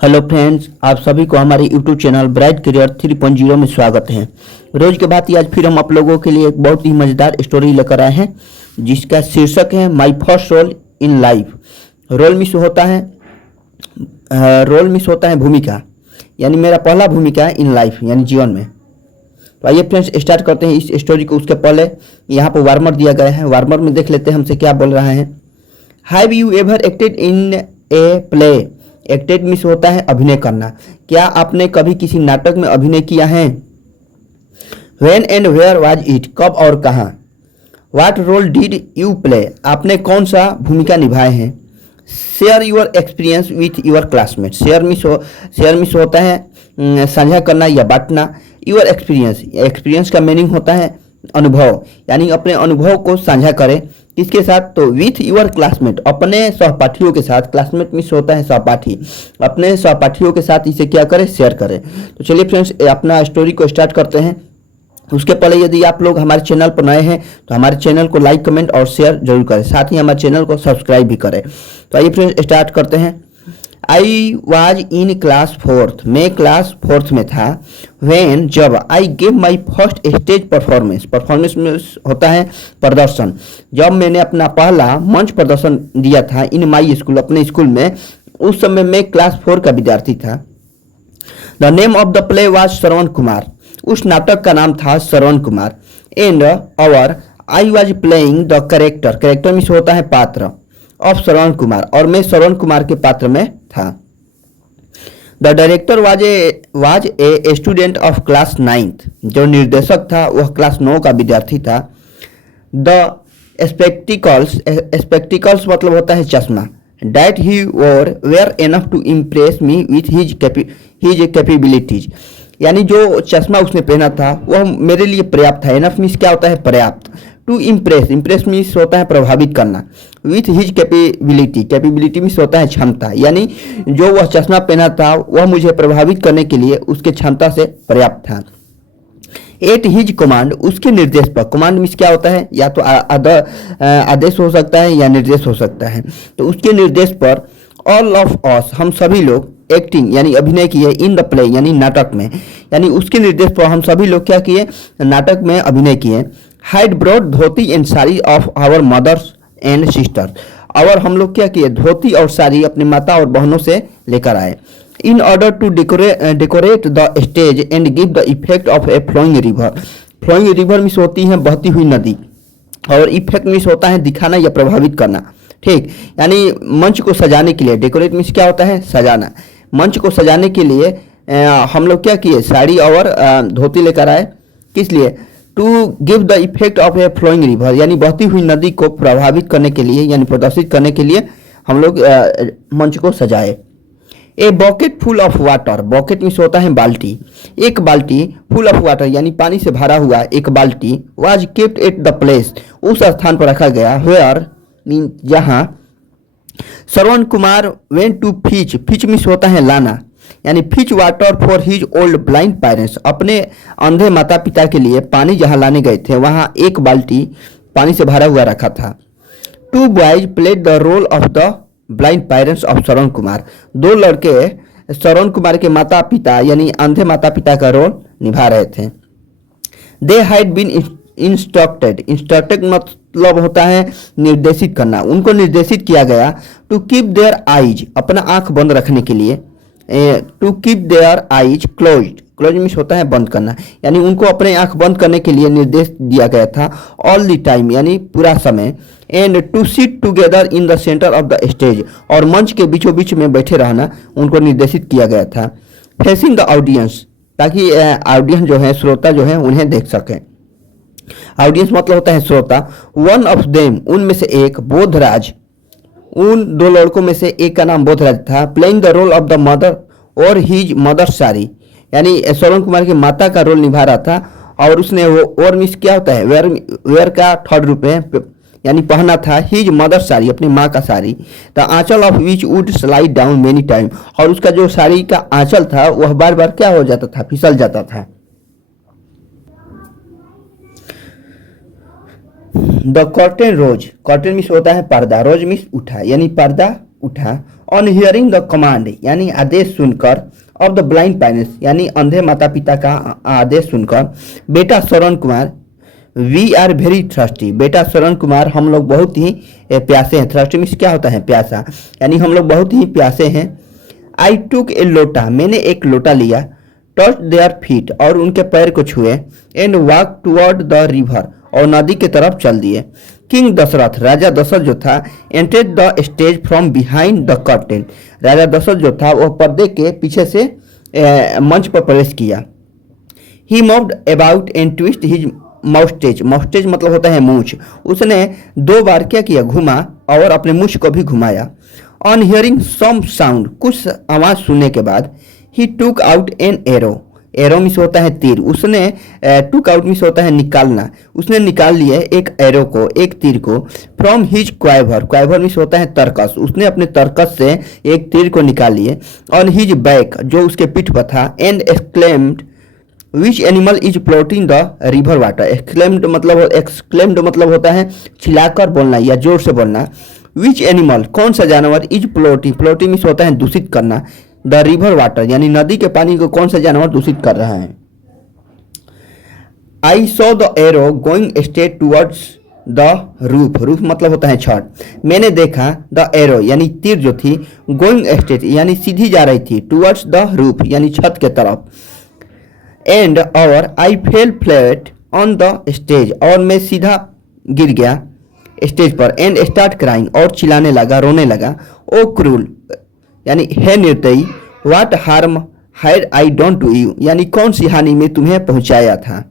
Hello friends, आप सभी को हमारे यूट्यूब चैनल ब्राइट करियर 3.0 में स्वागत है। रोज के बाद आज फिर हम आप लोगों के लिए एक बहुत ही मज़ेदार स्टोरी लेकर आए हैं जिसका शीर्षक है my first role in life. Role means होता है भूमिका, यानी मेरा पहला भूमिका इन लाइफ यानी जीवन में। तो आइए फ्रेंड्स स्टार्ट करते हैं इस स्टोरी को। उसके पहले यहाँ पर वार्मर दिया गया है, वार्मर में देख लेते हैं हमसे क्या बोल रहा है। Have you ever acted in a play? Acted means होता है अभिनय करना। क्या आपने कभी किसी नाटक में अभिनय किया है? When and where was it? कब और कहाँ? What role did you play? आपने कौन सा भूमिका निभाए हैं? Share your experience with your classmate. Share means होता है साझा करना या बांटना। योर एक्सपीरियंस का मीनिंग होता है अनुभव, यानी अपने अनुभव को साझा करें। किसके साथ? तो विथ यूर क्लासमेट, अपने सहपाठियों के साथ। क्लासमेट मिस होता है सहपाठी, अपने सहपाठियों के साथ इसे क्या करें? शेयर करें। तो चलिए फ्रेंड्स अपना स्टोरी को स्टार्ट करते हैं। उसके पहले यदि आप लोग हमारे चैनल पर नए हैं तो हमारे चैनल को लाइक, कमेंट और शेयर जरूर करें, साथ ही हमारे चैनल को सब्सक्राइब भी करें। तो आइए फ्रेंड्स स्टार्ट करते हैं। I was in class fourth, मैं क्लास फोर्थ में था। व्हेन, जब, I gave my first stage performance. Performance में होता है प्रदर्शन। जब मैंने अपना पहला मंच प्रदर्शन दिया था इन माई स्कूल, अपने स्कूल में, उस समय मैं क्लास 4 का विद्यार्थी था। The name of the play was Shravan Kumar, उस नाटक का नाम था श्रवण कुमार। एंड और I was playing the character, character means होता है पात्र, ऑफ श्रवण कुमार, और मैं श्रवण कुमार के पात्र में था। The director was a student of class 9th, जो निर्देशक था वह क्लास 9 का विद्यार्थी था। द स्पेक्टिकल्स मतलब होता है चश्मा, that he wear enough to impress me with his capabilities, यानी जो चश्मा उसने पहना था वह मेरे लिए पर्याप्त था। एनफ मीन्स क्या होता है? पर्याप्त। टू इम्प्रेस मीन्स होता है प्रभावित करना। विथ हिज कैपेबिलिटी मीन्स होता है क्षमता, यानी जो वह चश्मा पहना था वह मुझे प्रभावित करने के लिए उसके क्षमता से पर्याप्त था। एट हिज कमांड, उसके निर्देश पर। कमांड मीन्स क्या होता है? या तो आदेश हो सकता है या निर्देश हो सकता है। तो उसके निर्देश पर ऑल ऑफ अस, हम सभी लोग, एक्टिंग यानी अभिनय किए, इन द प्ले यानी नाटक में, यानी उसके निर्देश पर हम सभी लोग क्या किए? नाटक में अभिनय किए। Hide broad dhoti and sari of our mothers and sister, और हम लोग क्या किए? धोती और साड़ी अपनी माता और बहनों से लेकर आए। In order to decorate the stage and give the effect of a flowing river. Flowing river means होती है बहती हुई नदी, और इफेक्ट मिस होता है दिखाना या प्रभावित करना। ठीक, यानी मंच को सजाने के लिए। डेकोरेट मिस क्या होता है? सजाना। मंच को सजाने के लिए हम लोग क्या किए? साड़ी और धोती लेकर आए। किस लिए? To give the effect of a flowing river, यानी बहती हुई नदी को प्रभावित करने के लिए, यानी प्रदर्शित करने के लिए हम लोग मंच को सजाए। A bucket full of water, bucket means होता है बाल्टी। एक बाल्टी, फुल ऑफ वाटर यानी पानी से भरा हुआ एक बाल्टी, was kept at the place, उस स्थान पर रखा गया। वेयर मीन जहाँ। Shravan Kumar went to fetch means होता है लाना, यानी fetch water for his old blind parents, अपने अंधे माता पिता के लिए पानी जहाँ लाने गए थे वहाँ एक बाल्टी पानी से भरा हुआ रखा था। Two boys played the role of the blind parents of Shravan Kumar, दो लड़के श्रवण कुमार के माता पिता यानी अंधे माता पिता का रोल निभा रहे थे। दे हैड बीन इंस्ट्रक्टेड मतलब होता है निर्देशित करना, उनको निर्देशित किया गया। टू कीप देयर आईज, अपना आंख बंद रखने के लिए। To keep their eyes close means होता है बंद करना, यानी उनको अपने आंख बंद करने के लिए निर्देश दिया गया था। ऑल द टाइम यानी पूरा समय। And to sit together in the centre of the stage, और मंच के बीचों बीच में बैठे रहना उनको निर्देशित किया गया था। फेसिंग द ऑडियंस, ताकि ऑडियंस जो है, श्रोता जो है, उन्हें देख सकें। ऑडियंस मतलब होता है श्रोता। वन ऑफ देम, उनमें से एक, बोधराज, उन दो लड़कों में से एक का नाम बोधराज था। Playing the role of the mother और हिज मदर सारी, यानी श्रवण कुमार की माता का रोल निभा रहा था। और उसने वो और मिस क्या होता है? वेयर का थर्ड रूप है, यानी पहना था हिज मदर साड़ी, अपनी माँ का sari. The aanchal of which would slide down many time, और उसका जो साड़ी का आंचल था वह बार बार क्या हो जाता था? फिसल जाता था। The curtain rose, curtain means होता है पर्दा, रोज मिस उठा, यानी पर्दा उठा। ऑन हियरिंग द कमांड यानी आदेश सुनकर, ऑफ द ब्लाइंड पेरेंट्स यानी अंधे माता पिता का आदेश सुनकर, बेटा Shravan Kumar we are very thirsty, बेटा श्रवण कुमार हम लोग बहुत ही प्यासे हैं। थर्स्टी मीन्स क्या होता है? प्यासा, यानी हम लोग बहुत ही प्यासे हैं। आई टुक ए लोटा, मैंने एक लोटा लिया। टच देयर फीट, और उनके पैर को छुए। And walk toward the river, और नदी के तरफ चल दिए। किंग दशरथ, राजा दशरथ जो था, entered the stage from behind the curtain, राजा दशरथ जो था वह पर्दे के पीछे से मंच पर प्रवेश किया। He moved about and twist his moustache, moustache मतलब होता है मूछ, उसने 2 बार क्या किया? घुमा और अपने मूछ को भी घुमाया। ऑन हियरिंग सम साउंड, कुछ आवाज सुनने के बाद, he took out an arrow, arrow miss होता है तीर, उसने टुक आउट मिस होता है निकालना, उसने निकाल लिया एक एरो को, एक तीर को। फ्रॉम हिज क्वाइवर, क्वाइवर मिस होता है तरकस, उसने अपने तरकस से एक तीर को निकाल लिए। ऑन हिज बैक, जो उसके पीठ पर था। And exclaimed which animal is floating the river water, exclaimed मतलब होता है चिल्लाकर बोलना या जोर से बोलना। विच एनिमल, कौन सा जानवर, इज फ्लोटिंग, फ्लोटिंग मिस होता है दूषित करना, द रिवर वाटर यानी नदी के पानी को कौन सा जानवर दूषित कर रहा है। I saw the arrow going straight towards the roof, roof मतलब होता है छत। मैंने देखा द एरो यानी तीर जो थी, गोइंग स्ट्रेट यानी सीधी जा रही थी, टूवर्ड्स द रूफ यानी छत के तरफ। एंड और I fell flat on the stage, और मैं सीधा गिर गया स्टेज पर। एंड स्टार्ट क्राइंग, और चिल्लाने लगा, रोने लगा। ओ क्रूल यानी है निर्दयी, what harm had I done to you, यानी कौन सी हानि में तुम्हें पहुंचाया था।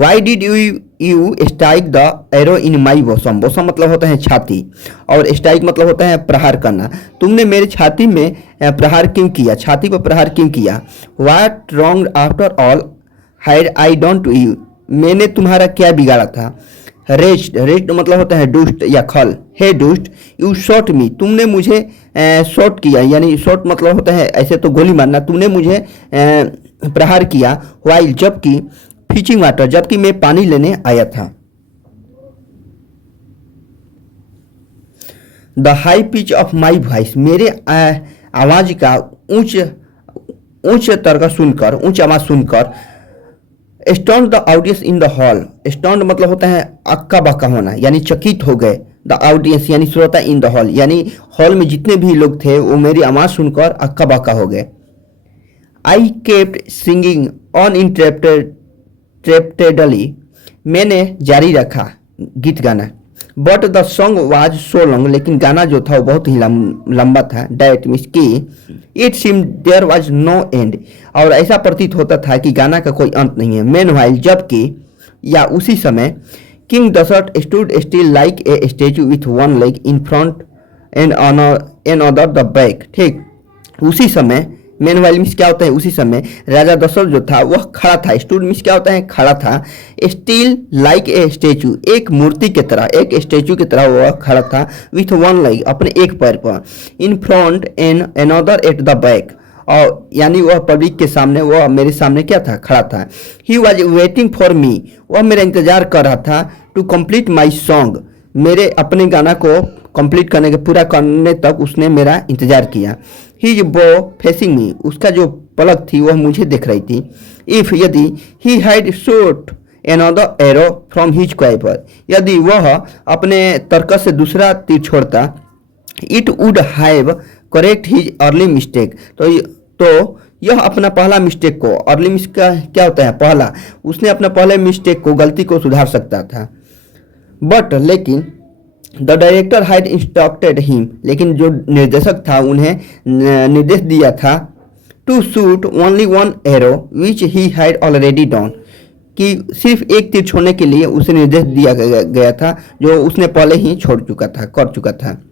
Why did you strike the arrow in my bosom, bosom मतलब होता है छाती, और स्ट्राइक मतलब होता है प्रहार करना। तुमने मेरे छाती में प्रहार क्यों किया, छाती पर प्रहार क्यों किया। What wrong after all had I done to you, मैंने तुम्हारा क्या बिगाड़ा था। रेस्ट, रेस्ट मतलब होता है दुष्ट या खल। हे दुष्ट, यू शॉट मी, तुमने मुझे शॉट किया, यानी शॉट मतलब होता है ऐसे तो गोली मारना, तुमने मुझे प्रहार किया। वाइल, जबकि, फीचिंग वाटर, जबकि मैं पानी लेने आया था। The high pitch of my voice, मेरे आवाज का ऊंच तर का सुनकर, ऊंच आवाज सुनकर। Stunned the audience in the hall, stunned मतलब होता है अक्का बक्का होना, यानी चकित हो गए। द ऑडियंस यानी श्रोता, इन द हॉल यानी हॉल में जितने भी लोग थे वो मेरी आवाज सुनकर अक्का बक्का हो गए। I kept singing on interruptedly, मैंने जारी रखा गीत गाना। But the song was so long, लेकिन गाना जो था वो बहुत ही लंबा था। डैट मीन्स की it seem there was no end, और ऐसा प्रतीत होता था कि गाना का कोई अंत नहीं है। मेनवाइल, जबकि या उसी समय, king Dasharath stood still like a statue with one leg in front and other the back. ठीक उसी समय, मेनवाइल मिस क्या होता है उसी समय, राजा दशरथ जो था वह खड़ा था। स्टूड मिस क्या होता है खड़ा था। स्टिल लाइक ए स्टेचू, एक मूर्ति की तरह, एक स्टेचू की तरह वह खड़ा था। विथ वन लेग, अपने एक पैर पर। इन front and another at the back, और यानी वह पब्लिक के सामने, वह मेरे सामने क्या था, खड़ा था। He was waiting for me, वह मेरा इंतजार कर रहा था। टू कंप्लीट माई सॉन्ग, मेरे अपने गाना को कंप्लीट करने के, पूरा करने तक उसने मेरा इंतजार किया। ही बो फेसिंग मी, उसका जो पलक थी वह मुझे देख रही थी। इफ, यदि, he had shot another arrow from his quiver, यदि वह अपने तरकस से दूसरा तीर छोड़ता। It would have correct his early mistake, तो यह अपना पहला मिस्टेक को, अर्ली मिस्टेक का क्या होता है पहला, उसने अपना पहले मिस्टेक को, गलती को सुधार सकता था। बट लेकिन the director had instructed him, लेकिन जो निर्देशक था उन्हें निर्देश दिया था। To shoot only one arrow which he had already done, कि सिर्फ एक तीर छोड़ने के लिए उसे निर्देश दिया गया था जो उसने पहले ही छोड़ चुका था, कर चुका था।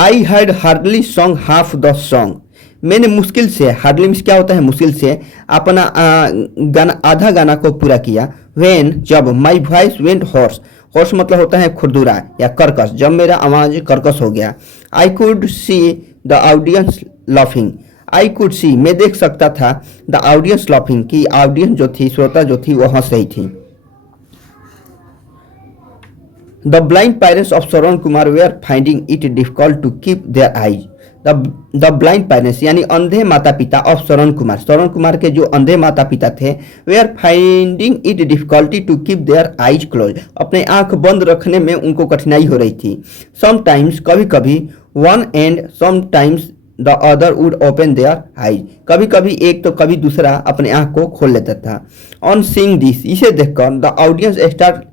I had hardly song half the song, मैंने मुश्किल से, हार्डली मीन्स क्या होता है मुश्किल से, अपना गाना, आधा गाना को पूरा किया। व्हेन, जब, my voice went horse, horse मतलब होता है खुरदुरा या कर्कश, जब मेरा आवाज कर्कश हो गया। I could see the audience laughing, I could see, मैं देख सकता था, द ऑडियंस लाफिंग, कि ऑडियंस जो थी, श्रोता जो थी, वो हंस रही थी। The blind parents of Shravan Kumar were finding it difficult to keep their eyes. The blind parents यानी अंधे माता पिता ऑफ श्रवण कुमार के जो अंधे माता पिता थे, were finding it difficulty to keep their eyes close, अपने आंख बंद रखने में उनको कठिनाई हो रही थी। समटाइम्स कभी कभी, one and sometimes the other would open their eyes, कभी कभी एक तो कभी दूसरा अपने आंख को खोल लेता था। ऑन सीइंग दिस, इसे देखकर the audience start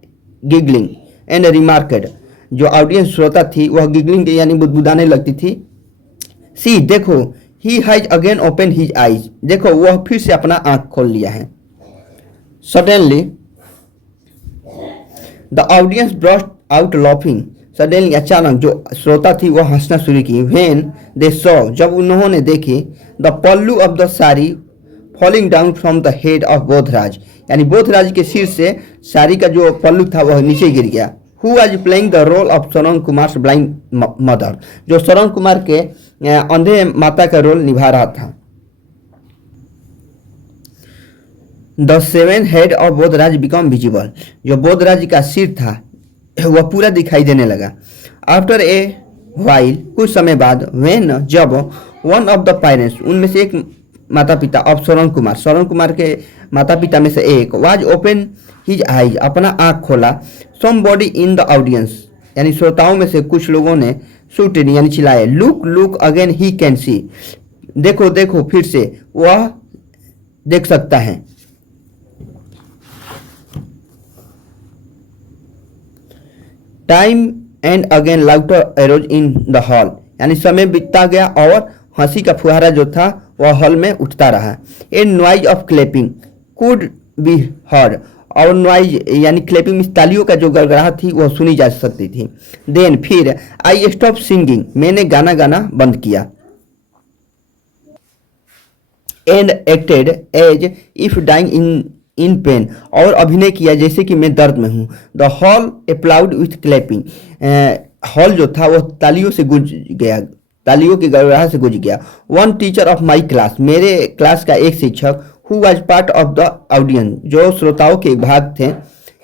giggling and remarked, जो ऑडियंस श्रोता थी वह गिगलिंग यानी बुदबुदाने लगती थी। सी देखो, he has again open his eyes, देखो वह फिर से अपना आंख खोल लिया है। Suddenly the audience burst out laughing, suddenly अचानक जो श्रोता थी वह हंसना शुरू की। व्हेन दे सॉ, जब उन्होंने देखे, the pallu of the sari falling down from the head of Bodhraj, यानी बोधराज के सिर से साड़ी का जो पल्लू था वह नीचे गिर गया। Who was playing the role of Shravan Kumar blind mother, जो श्रवण कुमार के अंधे माता का रोल निभा रहा था। The seven head of Bodhraj become visible, जो बोधराज का सिर था वह पूरा दिखाई देने लगा। आफ्टर ए वाइल, कुछ समय बाद, व्हेन जब, वन ऑफ द पेरेंट्स, उनमें से एक माता पिता ऑफ श्रवण कुमार के माता पिता में से एक, वाज ओपन हिज आईज, अपना आँख खोला। समबॉडी इन द ऑडियंस, यानी श्रोताओं में से कुछ लोगों ने शूटेड यानी चिल्लाए, look look again he can see, देखो देखो फिर से वह देख सकता है। Time and again louder arrows in the hall, यानी समय बीतता गया और हंसी का फुहारा जो था वह हॉल में उठता रहा। ए noise of clapping could be heard, और नॉइज यानी क्लैपिंग में तालियों का जो गड़गड़ाहट थी वह सुनी जा सकती थी। देन फिर, आई स्टॉप सिंगिंग, मैंने गाना गाना बंद किया। And acted as if dying in pain, और अभिनय किया जैसे कि मैं दर्द में हूँ। The hall applaud with clapping, hall जो था वह तालियों से गूंज गया, तालियों की गड़गड़ाहट से गूंज गया। One teacher of my class, मेरे क्लास का एक शिक्षक, who was part of the audience, जो श्रोताओं के भाग थे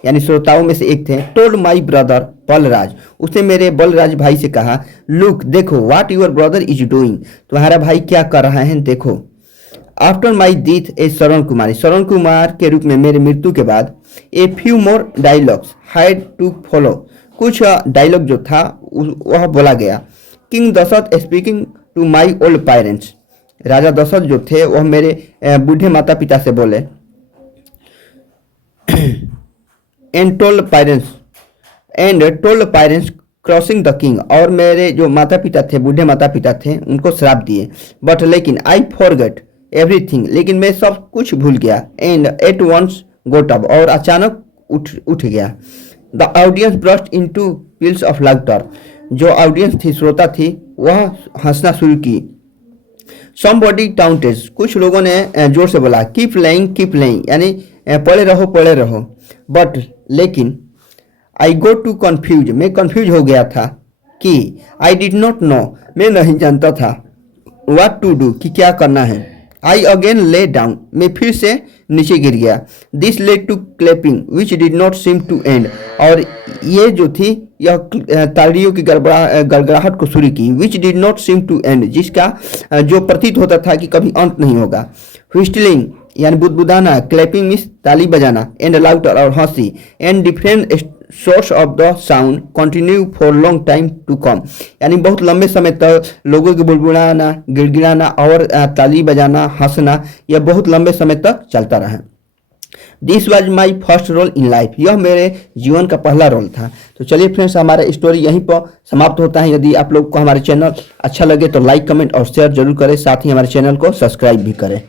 यानी श्रोताओं में से एक थे, टोल्ड माई ब्रदर बलराज, उसने मेरे बलराज भाई से कहा, लुक देखो, what your brother is doing, तुम्हारा भाई क्या कर रहा है देखो। After my death a Shravan Kumar के रूप में मेरे मृत्यु के बाद, a few more dialogues had to follow, कुछ डायलॉग जो था वह बोला गया। King Dasharath speaking to my old parents, राजा दशरथ जो थे वह मेरे बूढ़े माता पिता से बोले। And told parents crossing the king, और मेरे जो माता पिता थे, बूढ़े माता पिता थे, उनको श्राप दिए। बट लेकिन आई फॉरगेट एवरीथिंग, लेकिन मैं सब कुछ भूल गया। And at once got up, और अचानक उठ गया। The audience burst into peals of laughter, जो ऑडियंस थी, श्रोता थी, वह हंसना शुरू की। समबॉडी टाउंटेड, कुछ लोगों ने जोर से बोला, कीप प्लेइंग, यानी पढ़े रहो। बट लेकिन आई गो टू कन्फ्यूज, मैं कन्फ्यूज हो गया था कि आई डिड नॉट नो, मैं नहीं जानता था, व्हाट टू डू, कि क्या करना है। आई अगेन ले डाउन, मैं फिर से नीचे गिर गया। This led to clapping which did not seem to end, और ये जो थी यह तालियों की गड़गड़ाहट को शुरू की। Which did not seem to end, जिसका जो प्रतीत होता था कि कभी अंत नहीं होगा। व्हिस्टलिंग यानी बुदबुदाना, क्लैपिंग मीन्स ताली बजाना, एंड लाउटर और हंसी, and different source of the sound continue for long time to come, यानी बहुत लंबे समय तक लोगों के बुड़बुड़ाना, गिड़गिड़ाना और ताली बजाना, हंसना, यह बहुत लंबे समय तक चलता रहा। This was my first role in life, यह मेरे जीवन का पहला रोल था। तो चलिए फ्रेंड्स, हमारा स्टोरी यहीं पर समाप्त होता है। यदि आप लोग को हमारे चैनल अच्छा लगे तो लाइक, कमेंट और शेयर जरूर करें, साथ ही हमारे चैनल को सब्सक्राइब भी करें।